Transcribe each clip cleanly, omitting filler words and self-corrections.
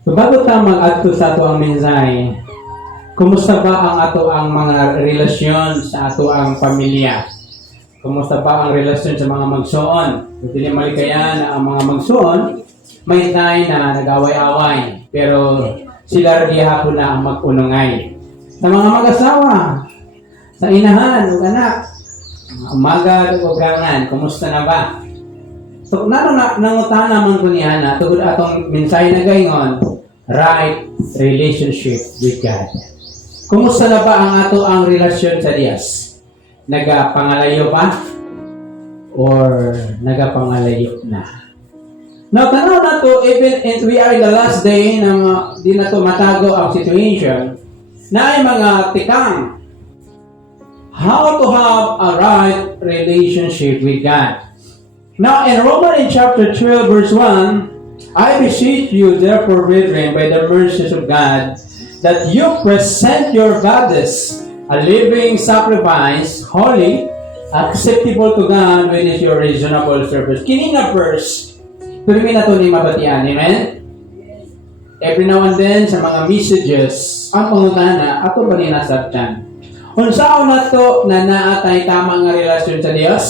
So bago ta mag-adto sa ato ang mensahe, kumusta ba ang ato ang mga relasyon sa ato ang pamilya? Kumusta ba ang relasyon sa mga magsuon? Kung dili malikayan na ang mga magsuon, may time na nag-away-away, pero sila rin hapon na ang mag-unungay. Sa mga mag-asawa, sa inahan o anak, umaga o gangan, kumusta na ba? So, nangutan naman ko niya na tugod atong mensahe na gayon, right relationship with God. Kumusta na ba ang ato ang relasyon sa Diyos? Nagapangalayo ba? Or nagapangalayo na? Now, tanaw na to, even we are in the last day na di na to matago ang situation, na ay mga tikang how to have a right relationship with God. Now, in Romans chapter 12, verse 1, I beseech you, therefore, brethren, by the mercies of God, that you present your bodies a living sacrifice, holy, acceptable to God, which is your reasonable service. Kini na verse, tuloy na ito ni mabatian. Amen? Every now and then, sa mga messages, ang pangutana, ato ba ni nasabtan? Unsaon na ito na naatay tama nga relasyon sa Diyos?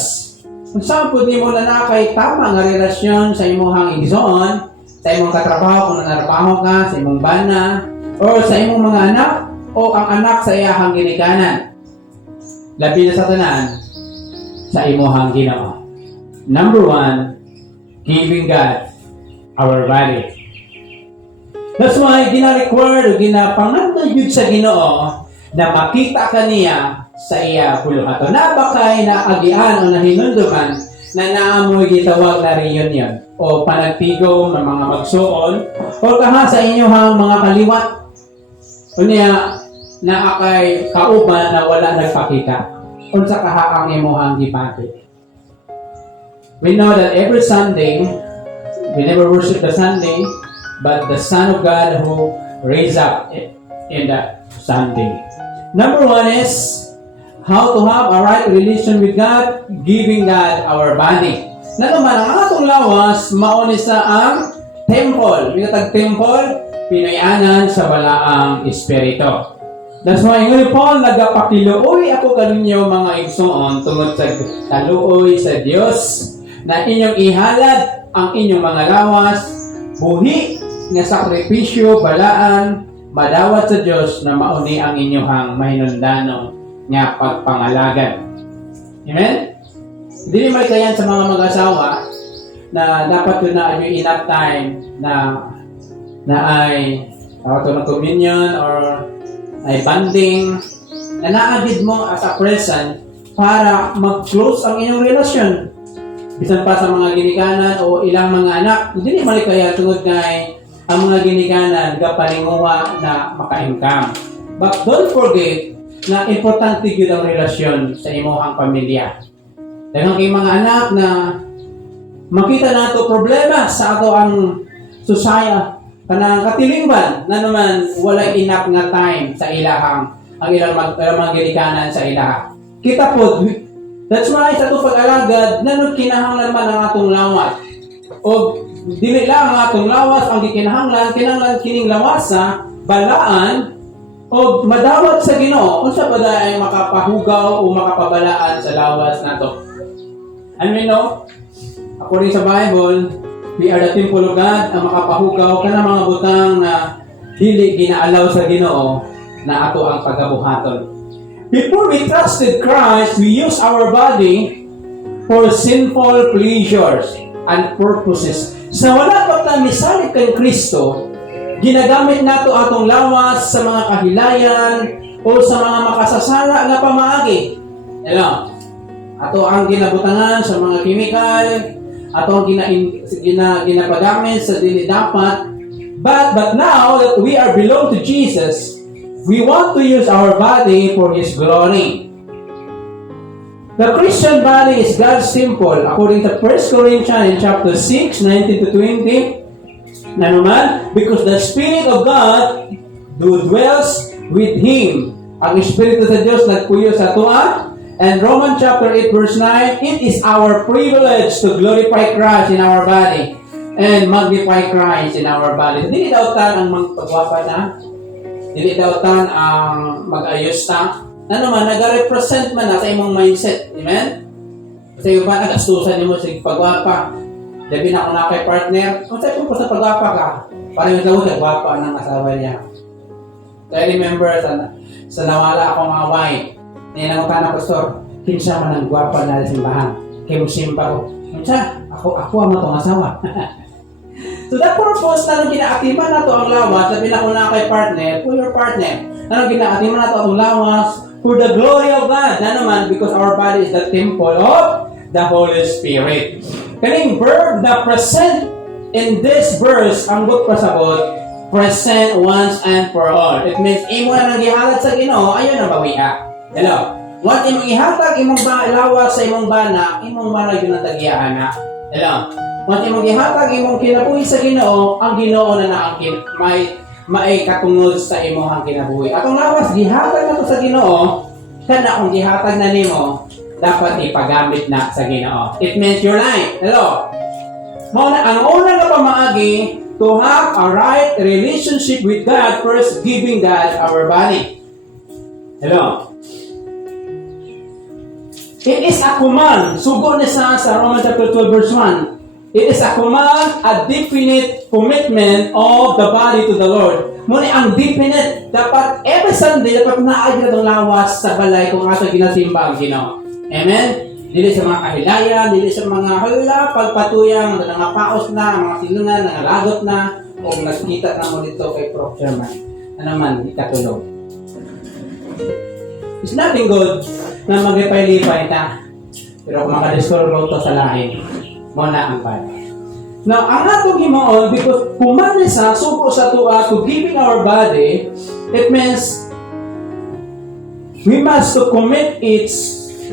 Unsaon po di mo na nakay tama nga relasyon sa imong igsoon, sa imong katrabaho kung nanarabaho ka, sa imong bana, o sa imong mga anak, o ang anak sa iyahang ginikanan. Labi na sa tanan, sa imong Ginoo. Number 1, giving God our body. That's why gina-require o ginapangantay yun sa Ginoo na makita ka niya sa iya puluhato. Nabakay na agian o nahinunduman na naamoy gitawag na reunion o panagpigong ng mga magsuon o kaha sa inyong mga kaliwat o niya na akay kauban na wala nagpakita unsa kaha ang imuhang gipati. We know that every Sunday, we never worship the Sunday, but the Son of God who raised up in the Sunday. Number 1 is how to have a right relation with God, giving God our body. Na naman, ang atong lawas, mauni sa ang temple. Pinatag temple, pinayanan sa balaang espiritu. That's why, ngayon Paul, nagapakilooy ako kaninyo mga igsoon tungod sa kaluoy sa Diyos na inyong ihalad ang inyong mga lawas, buhi nga sakripisyo, balaan, madawat sa Diyos na mauni ang inyong mahinundanong nga pagpangalagan. Amen? Hindi naman kayan sa mga mag-asawa na dapat yun na yung enough time na ay tawag ito ng communion or ay banding na naagid mo as a present para mag-close ang inyong relasyon. Bisan pa sa mga ginikanan o ilang mga anak, hindi naman kaya tungod kay ang mga ginikanan kapalinguha na maka-income. But don't forget na importante yun ang relasyon sa imong pamilya. Dahil kay mga anak na makita na ito problema sa ato ang society, kanang katilingban na naman wala enough nga time sa ilahang ang ilang mga ginikanan sa ilaha. Kita po, that's why sa ito pag-alagad, nanod kinahanglan man ang atong lawat. O dili lang ang atong lawas ang gikinahanglan kining lawas sa balaan o madawat sa Ginoo unsa ba ay makapahugaw o makapabalaan sa lawas nato. I mean, no, according sa Bible, we are the temple of God, ang makapahugaw kana mga butang na dili ginaalaw sa Ginoo na ato ang pagabuhaton. Before we trusted Christ, we use our body for sinful pleasures and purposes. Sa wala pa ta misalig kay Kristo, ginagamit nato atong lawas sa mga kahilayan o sa mga makasasala nga pamaagi. Hello. Ato ang ginabutangan sa mga chemical, ato ang ginapagamit sa dili dapat. But now that we are belong to Jesus, we want to use our body for His glory. The Christian body is God's temple, according to 1 Corinthians in chapter 6, 19 to 20. Na naman, because the Spirit of God dwells with Him. Ang Espiritu sa Diyos nagpuyo sa tuwa. And Romans chapter 8 verse 9, it is our privilege to glorify Christ in our body. and magnify Christ in our body. So, dili daw tan ang magpagwapa na, dili daw tan ang mag-ayos ta. Na naman, nag-represent man na sa imong mindset. Amen? Sa iyo ba, nag-astusan mo sa pagwapa. Labi na kung na kay partner, kung sa'yo kung sa pagwapa ka, parang yung tawag, nagwapa ng asawa niya. So, I remember, sa nawala akong away, ninanong ka na, Pastor, kinsa man ang gwapa na simbahan. Kaya mo simba ko. Kinsa, ako ang matong asawa. So that purpose na nang ginaatiman na to ang lawas, sabi na kung na kay partner, for your partner, na nang ginaatiman na to ang lawas, for the glory of God. Na naman, because our body is the temple of the Holy Spirit. Kaning verb na present in this verse, ang book pasabot, present once and for all. It means, imo na nang gihalat sa Ginoo, ayun na bawiha. Hello? What imong ihatag, imong lawas sa imong bana, imong marag yun ang tagiyaan na. Hello? What imong ihatag, imong kinabuhi sa Ginoo, ang Ginoo na ang may katungod sa imong kinabuhi. Atong lawas, gihatag na to sa Ginoo, kana kung gihatag na nimo, dapat ipagamit na sa Ginoo. It means your life. Hello? Ang una na pamaagi, to have a right relationship with God, first giving God our body. Hello? It is a command. Sugo na sa Romans chapter 12 verse 1. It is a command, a definite commitment of the body to the Lord. Muna ang definite, dapat every Sunday, dapat naagin na itong lawas sa balay kung asa ginasimba ang Ginoo. Amen? Dili sa mga kahilayan, dili sa mga pagpatuyang, mga paos na, mga sinungan, mga lagot na, o nagkita na mo dito kay Prof. Sherman. Ano man, ikatulog. It's nothing good na maglipay-lipay ta. Pero kung makadiscover to sa lain, muna ang bad. Now, ang atong himaon, because kumani sa suko sa tuwa to giving our body, it means we must to commit it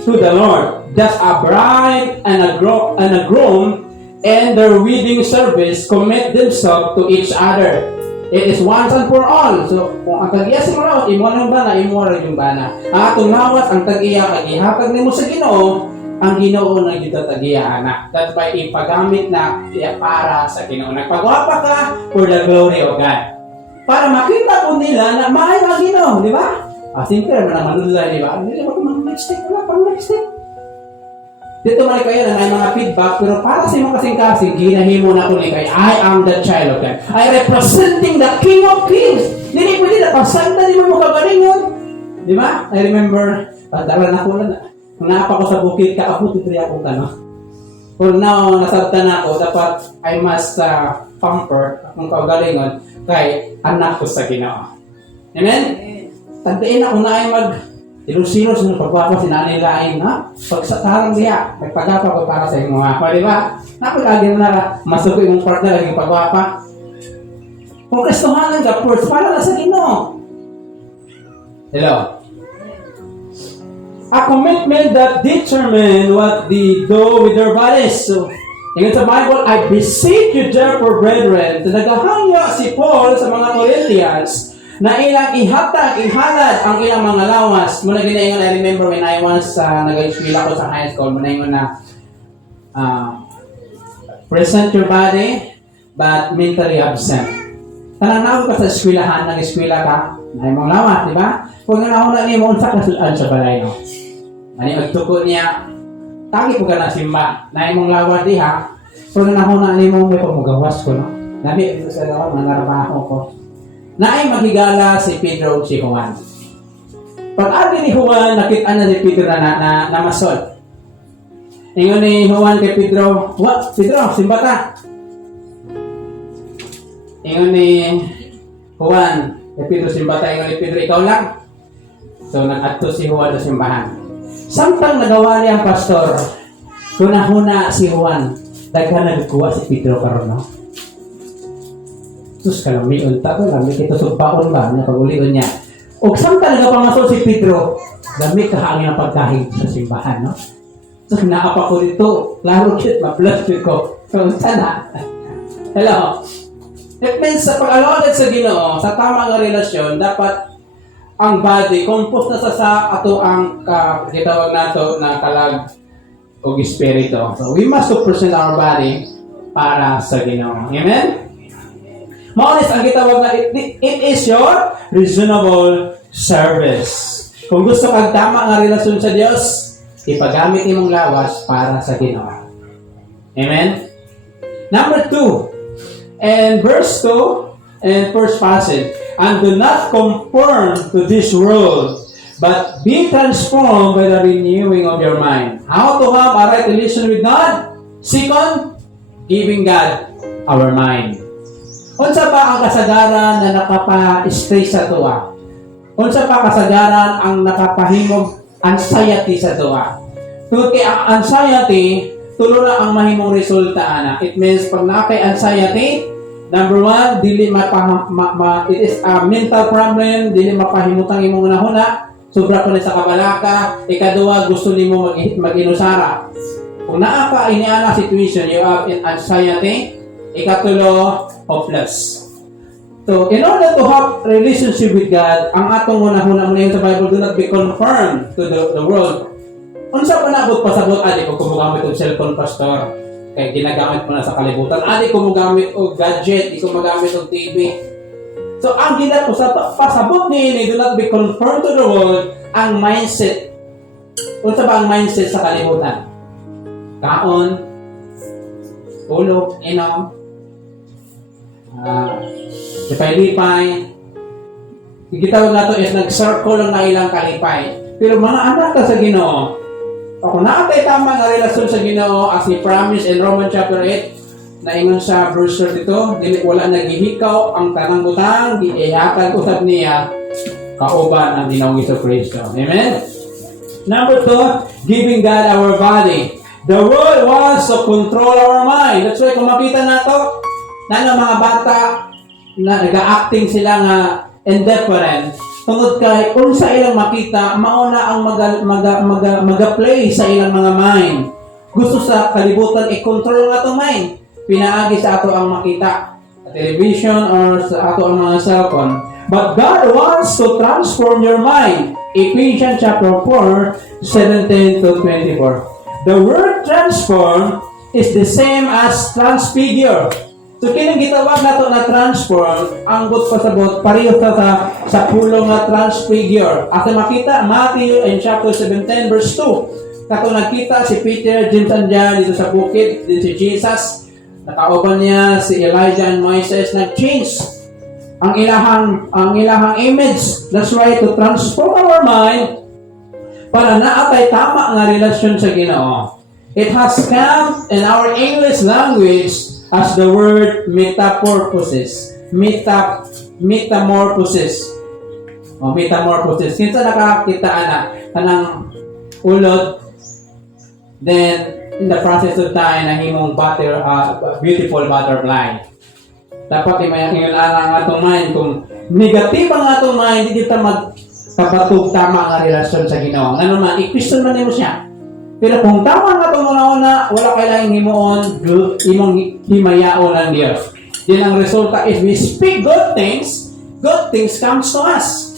to the Lord. That a bride and a groom and their wedding service commit themselves to each other. It is once and for all. So, kung ang tag-iya si Marawat, imo ng bana, imo rin yung bana. Ang atong lawas, ang tag-iya, kag-ihatag nimo sa Ginoo, ang Ginoo na dito tag-iya, anak. That's why ipagamit na para sa Ginoo. Nagpagwapa ka for the glory of God. Para makita po nila na maayo ang Ginoo, di ba? Simple naman ang manulay, di ba? Hindi ba kung mag-mixtape? Wala pang mixtape. Dito mali kayo na may mga feedback, pero para sa mga kasing-kasing, ginahimo na ko ni kayo, I am the child of God. I representing the King of Kings. Hindi pwede na, pasanda di mo kagaling yun. Di ba? I remember, pagdaran ako na, kung naapa ko sa bukid, kakaputi ako ka, no? Kung now, nasabta na ako, dapat I must pamper akong kagalingon kay anak ko sa Ginoo. Amen? Tagdain ako na ay ilusinos ng pagwapa sinanilain, ha? Pagsatarang diya, nagpagapa ko para sa inyo mga di ba? Napagagin na masuko yung partner naging pagwapa. Kung Kristohanan ka, first, para na sa Ginoo. Hello? A commitment that determine what they do with their bodies. So, in the Bible, I beseech you therefore, brethren, na nagahangya si Paul sa mga Corinthians na ilang ihalad ang ilang mga lawas. Muna ginaingon, I remember when I was nag-eskwela ko sa high school, muna ingon na present your body but mentally absent. Tananaw ka sa eskwelahan, nag-eskwela ka, na imong lawas, di ba? Kung nanahuna niyo, unsa kasulaan sa balay, no? Ani magtuko niya, tagi po ka na simba, na imong lawas diha, kung nanahuna niyo, may pamugawas ko, no? Nabi, ito sa lawas, nanarabaho ko. Naay maghigala si Pedro si Juan. Pag-agi ni Juan, nakita na si Pedro na masol. Ingon ni Juan kay Pedro, Pedro, simba ta. Ingon ni Juan kay Pedro, simba ta. Ingon ni Pedro, ikaw lang. So, nag-adto si Juan sa simbahan. Samtang nagawa niya ang pastor, hunahuna si Juan, daghan nagkuha si Pedro karon, no? Sus kalamion ta ko lami kito sugpaon ba na pagulion niya. Og samtang nagapamasol si Pedro, dami kahangin ang pagkahig sa simbahan, no? So naapa ko dito, klaro kit ma-bless ko. So sana. Hello. It means sa pag-alawad sa Ginoo, sa tamang relasyon, dapat ang body composed na sa ato ang gitawag nato na kalag og espiritu. So we must to present our body para sa Ginoo. Amen? Maunis ang gitawag na it is your reasonable service. Kung gusto kang tama nga relasyon sa Dios, ipagamit imong lawas para sa Ginoo. Amen? Number 2, and verse 2, and first passage, and do not conform to this world, but be transformed by the renewing of your mind. How to have a right relation with God? Second, giving God our mind. Unsa ba ang kasagaran na nakapa-stay sa tuwa? Unsa pa kasagaran ang nakapahimog anxiety sa tuwa? Tungod kay ang anxiety, tulo na ang mahimong resulta ana. It means pag nakay anxiety, number 1, dili it is a mental problem, dili mapahimutang imong nahuna, sobra pa sa kabalaka. Ikaduha, gusto nimo mag-inusara. Kung naa ka iniana situation, you have anxiety. Ikatulo, hopeless. So, in order to have relationship with God, ang atong hunahuna mo sa Bible, do not be conformed to the world. Unsa pa nabot pasabot, adi ko kumugamit og cellphone, pastor, kay ginagamit mo na sa kalibutan. Adi ko mugamit og gadget, di ko magamit og TV. So, ang ginapo sa pasabot ni do not be conformed to the world, ang mindset. Unsa ba ang mindset sa kalibutan? Kaon, tulog, inom, lipay-lipay. Gitawag na to is nag-circle lang na ilang kalipay. Pero mga anak ka sa Ginoo, kung naatay tama nga relasyon sa Ginoo as He promised in Romans chapter 8, na ingon sa verse 32, dili wala nagihikaw ang tanang butang, giihatag usab niya kauban ang Ginoong Jesucristo. Amen? Number 2, giving God our body. The world wants to control our mind. That's why kung makita nato na mga bata na nag-acting sila nga indifferent, tungod kay unsa ilang makita, mauna ang maga-play sa ilang mga mind. Gusto sa kalibutan i-control nga itong mind. Pinaagi sa ato ang makita sa television or sa ato ang mga cellphone. But God wants to transform your mind. Ephesians chapter 4, 17 to 24. The word transform is the same as transfigure. So, kining gitawag nato na transform, ang gut pasabot, pareho sa pulong na transfigure. At makita, Matthew in chapter 17, verse 2. Kato nagkita si Peter, James and John dito sa bukid, din si Jesus. Nakauban niya si Elijah and Moises, nag-change ang ilahang image. That's why to transform our mind para naatay tama nga relasyon sa Ginoo. It has come in our English language as the word metamorphosis. Metamorphosis. Metamorphosis. Kinsa nakakita na kanang ulod, then in the process of time nahimong beautiful butterfly. Dapat imayang ang atong mind. Kung negative ang atong mind, hindi kita magkapatug tama ang relasyon sa Ginoo. Ano man, i-question man nimo siya. Pero kung tama nga itong una-una, wala kailangang himuon, imong himayaon ng Diyos. Yan ang resulta is we speak good things comes to us.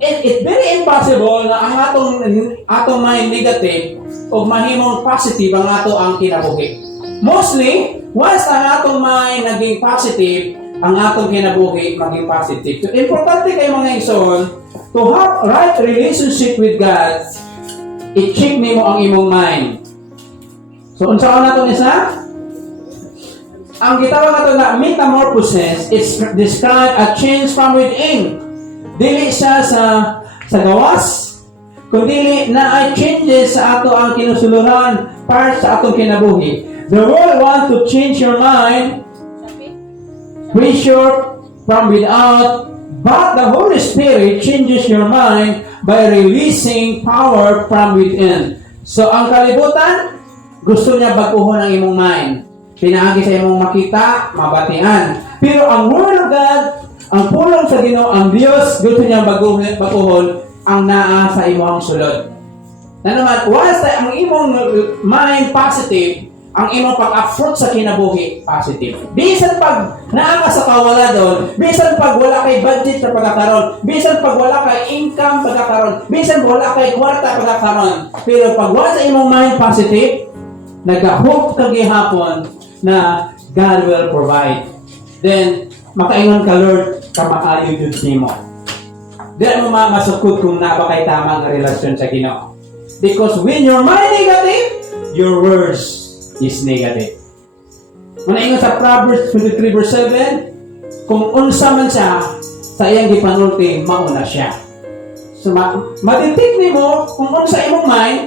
It's very impossible na ang atong mind negative o mahimong positive ang ato ang kinabuhi. Mostly, once ang atong mind naging positive, ang atong kinabuhi maging positive. So, importante kayo mga igsoon, to have right relationship with God, i-check nimo ang imong mind. So, unsa ka nato isa? Ang gitawag nato na metamorphosis is describe a change from within. Dili siya sa gawas, kundi na ay changes sa ato ang kinusuluran para sa atong kinabuhi. The world want to change your mind, pressure from without, but the Holy Spirit changes your mind by releasing power from within. So, ang kalibutan, gusto niya baguhon ang imong mind. Pinaagi sa imong makita, mabatian. Pero ang Word of God, ang pulong sa Ginoo, ang Diyos, gusto niya baguhon ang naa sa imong sulod. Na naman, once ang imong mind positive, ang imong pag-approach sa kinabuhi positive. Bisan pag naa ka sa kawala doon, bisan pag wala kay budget sa pagkakaroon, bisan pag wala kay income pagkakaroon, bisan pag wala kay kwarta pagkakaroon, pero pag wala sa imong mind positive, nag-hope ka gihapon na God will provide. Then, makaingon ka, Lord, kamaayo yun nimo. Diyan mo masukod kung na ba kay tama ang relasyon sa Ginoo. Because when your mind negative, your words is negative. Manaingon sa Proverbs 23 verse 7, kung unsa man siya, sa iyang gipanulti, mauna siya. So, matitik nimo kung unsa imong mind,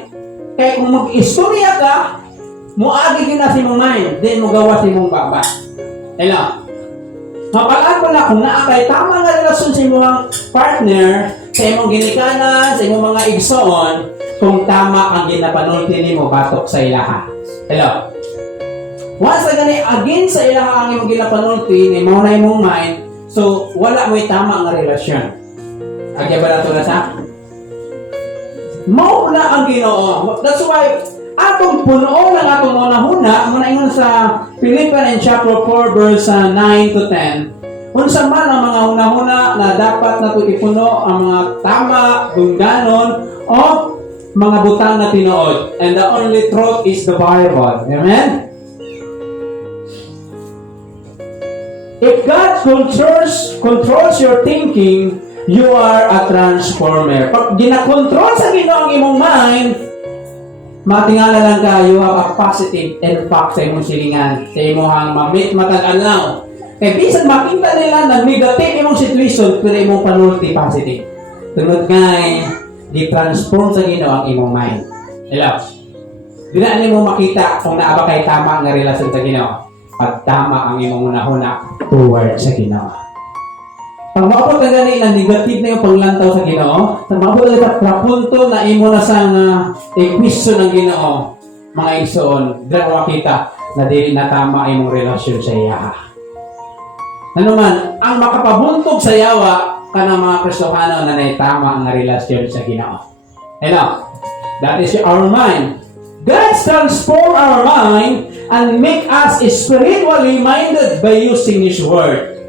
kaya kung mag-istorya ka, muagi yun na si mong mind, then mo gawa si mong baba. Hello? Mapalaan mo na kung naakay tama nga relasyon sa imong partner, sa imong ginikanan, sa imong mga igsoon, kung tama ang ginapanulti nimo batok sa ilaha. Hello? Once na gani, again sa ilaha ang imong ginapanulti, imo na imong mind, so wala mo'y tama nga relasyon. Agya ba na ito na sa? Mao na ang Ginoo. That's why, atong puno ng atong una-huna, muna ingon sa Philippians chapter 4 verse 9 to 10. Unsa man ang mga una-huna na dapat nato ipuno ang mga tama, dungganon, o mga butang na tinuod. And the only truth is the Bible. Amen? If God controls your thinking, you are a transformer. Pag ginakontrol sa Ginoo ang imong mind, matingala lang ka, you have a positive impact sa imong silingan, sa imong mamit matag-alaw. Kaya bisan makita nila na negative imong situation, pero imong panulti positive. Tungod ngay, di-transform sa Ginoo ang imong mind. Hello? Di na mo makita kung naaba kay tama nga relasyon sa Ginoo. Pag tama ang imong unahuna toward sa Ginoo. Pag maabot ka gani ng negative na yung paglantaw sa Ginoo, pag maabot ka sa punto na imo na sa episyo ng Ginoo, mga igsoon, dito makita na dili na tama imong relasyon sa iya. Ano man, ang makapabuntog sa yawa ka ng mga Kristohano na naitama ang relasyon sa Ginoo. Hello? That is our mind. God transform our mind and make us spiritually minded by using His Word.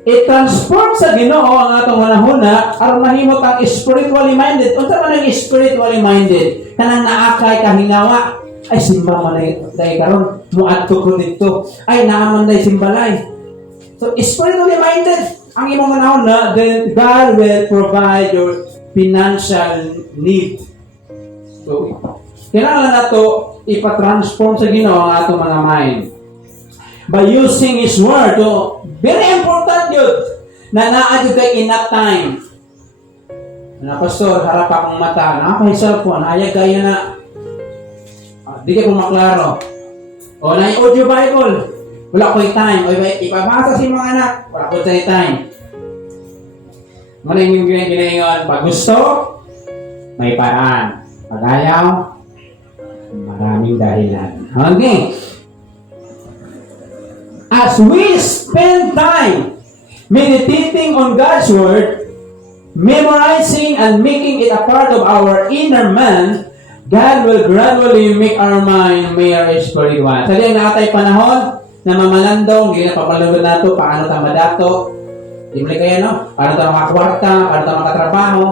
I-transform sa Ginoo ang atong manahuna aron mahimot ang spiritually minded. Unsa man ang spiritually minded? Kanang naakay kahinawa. Ay simba man dai karon muadto ko dito. Ay naaman dai simbalay. So spiritually minded ang imong manahuna, then God will provide your financial need. So kailangan nato ipa-transform sa Ginoo ang atong mga mind by using His Word. So, very important yun na naadyo kay enough time. Na pastor, harap akong mata, nakakay cellphone, ayag kayo na di kayo maklaro. O na yung audio Bible, wala ko'y time. O ipabasa si mga anak, wala ko'y time. Muna yung ginayon, pag gusto, may paraan. Pag ayaw, maraming dahilan. Okay. As we spend time meditating on God's Word, memorizing and making it a part of our inner man, God will gradually make our mind more spiritual. Sa diyang nakatay panahon na mamalandong, hindi na papalugod na ito, paano tayo madato, di mo kaya no? Paano tayo makakwarta, paano tayo makatrabaho.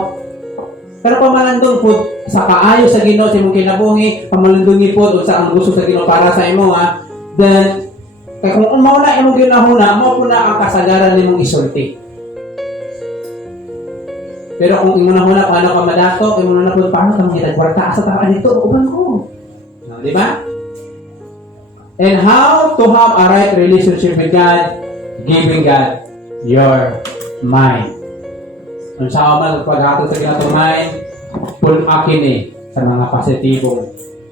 Pero pamalandong po, sa kaayo sa Ginoo sa imong kinabuhi, pamalandong po sa ang gusto sa Ginoo para sa imo, then, kaya kung mauna imong ginahuna, mo po na ang kasagaran nimong isulti. Pero kung imo na huna, paano ka madato, imo na po, paano ka magkita-kwarta sa takaan nito, uban ko. No, di ba? And how to have a right relationship with God, giving God your mind. Kung saan man paghatod sa ginatong mind, pulmakin sa mga positibong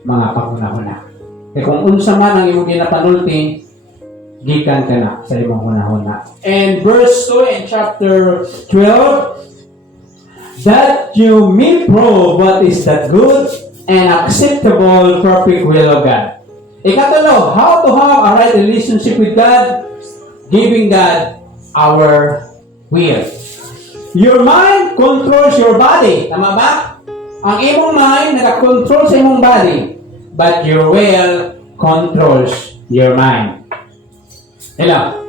mga pangunahuna. Kaya kung unsa man ang imong ginapanulti, gikan ka na sa imong hunahuna. And verse 2 in chapter 12, that you may prove what is the good and acceptable perfect will of God. Ikatulo, how to have a right relationship with God, giving God our will. Your mind controls your body. Tama ba? Ang imong mind naka-control sa imong body, but your will controls your mind. Hello?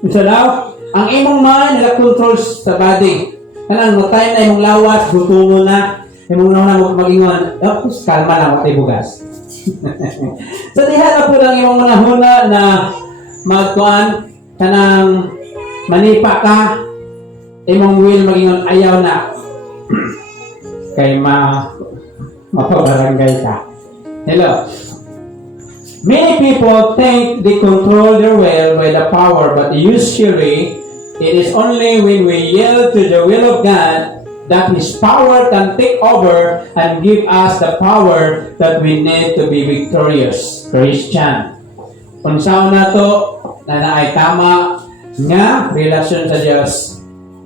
Isa daw, ang imong mind naka-control sa body. Kanang no time na imong lawas, gutumo na, imong na mag-ingon, kalma lang, matay bugas. So diha po lang imong mga huna na magkuan kanang manipa ka imong will magingon ayaw na kay mapabarangay ka. Hello. Many people think they control their will by the power, but usually it is only when we yield to the will of God that His power can take over and give us the power that we need to be victorious. Christian. Unsaon na to na naay tama nga relasyon sa Dios,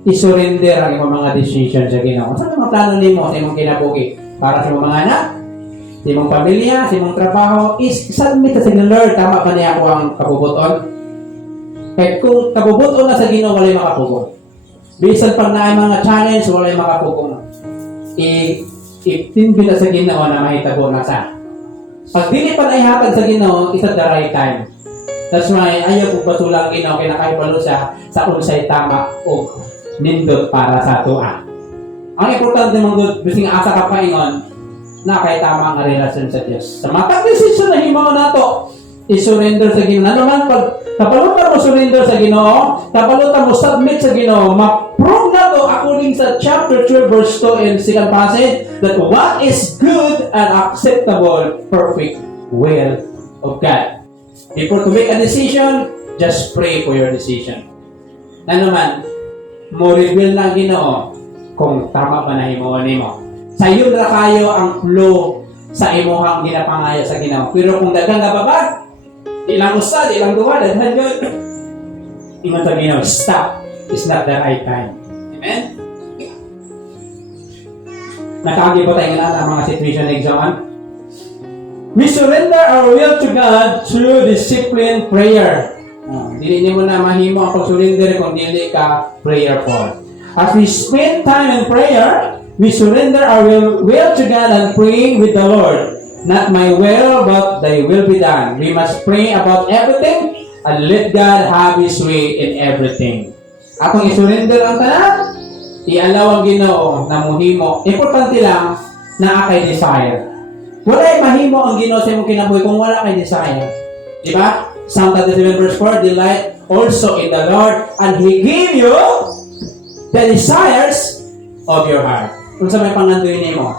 isurrender ang imong mga decision sa Ginoo. Sa mga plano nimo sa imong kinabuhi para sa imong mga anak, sa imong pamilya, sa imong trabaho, is-submit sa Lord. Tama ba niya ako ang kabubuton? Kaya kung kabubuton na sa Ginoo, walay makapugong. Bisan pag naay mga challenge, walay makapugong. Itinbita sa Ginoo na mahitabo na sa. Pag dili pa naihatag sa Ginoo, it's at the right time. That's why, ayaw kong batulang Ginoo, kinakaibalo siya sa unsay tama o nindot para sa tuwa. Ang importante mong good, bising asa ka paingon, na kay tama ang relasyon sa Diyos. Sa mga pag-desisyon na himaw na to, i-surrender sa Ginoo. Ano man, pag kapalutan mo surrender sa Ginoo, kapalutan mo submit sa Ginoo, ma-prove na to according sa chapter 12 verse 2 in second passage, that what is good and acceptable, perfect will of God. Before to make a decision, just pray for your decision. Ano man, mo reveal ng Ginoo kung tama ba na himuon nimo. Sa iyo na kayo ang flow sa imuhang ginapangaya sa Ginoo. Pero kung daghang gababag, ilang usa, ilang duwa, daghan gyud. Ingon sa Ginoo, stop. It's not the right time. Amen. Nakagi ba tayo nga mga situation na examan? We surrender our will to God through disciplined prayer. Dili mo na mahimo ang pag-surrender kung dili ka prayerful. As we spend time in prayer, we surrender our will to God and pray with the Lord. Not my will, but thy will be done. We must pray about everything and let God have His way in everything. Atong isurrender ang tanan, i-allow ang Ginoo na muhimo. Importante lang na akay desire. Wala'y mahimo ang Ginoo sa imong kinabuhi kung wala kay desire. Diba? Psalm 37 verse 4, delight also in the Lord, and He give you the desires of your heart. Kung sa may pangandoy nimo,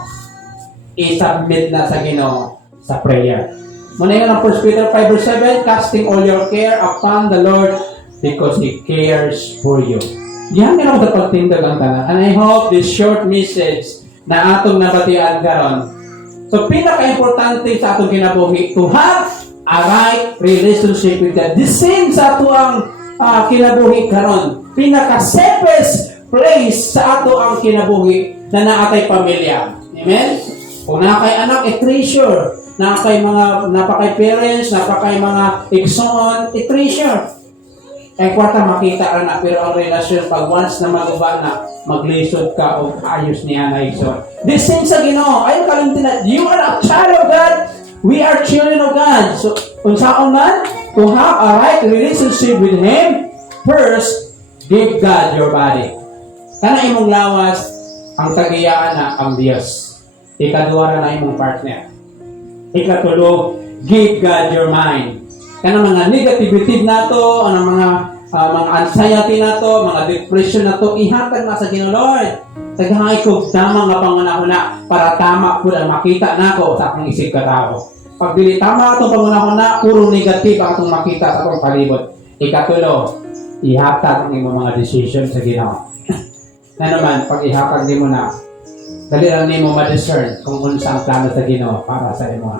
i-submit na sa Ginoo sa prayer. Muna yun ang 1 Peter 5 verse 7, casting all your care upon the Lord because He cares for you. Diyan nga ako sa pagtindag ang tanan. And I hope this short message na atong nabatian karon. So, pinaka-importante sa atong kinabuhi, to have a right relationship with God. The same sa ato ang kinabuhi karon. Pinaka-safest place sa ato ang kinabuhi na naatay pamilya. Amen? Kung nakay anak, i-treasure. Nakay mga, napakay parents, napakay mga igsoon, i-treasure. Kaya kwarta makita ka na, pero ang relasyon, pag once na maguba na, maglisod ka o ayos niya na igsoon. This same sa Ginoo. Ayaw kalimtinan. You are a child of God. We are children of God. So, kung saan man, to have a right relationship with Him, first, give God your body. Kana imong lawas, ang tagiyaan na ang Diyos. Ikaduwa na imong partner. Ikatulo, give God your mind. Kana mga negativity na to, mga anxiety na to, mga depression na to, ihatag na sa Ginoo, Lord. Tagahay ko tama nga pangunahuna para tama po ang makita na ko sa akong isip katao. Pag dili tama itong pangunahuna, puro negative ang itong makita sa akong palibot. Ikatulo, ihatag ang imong mga decision sa Ginoo. Na naman, pag ihatag di mo na, dali lang nimo ma-discern kung unsa ang plano sa Ginoo para sa imo.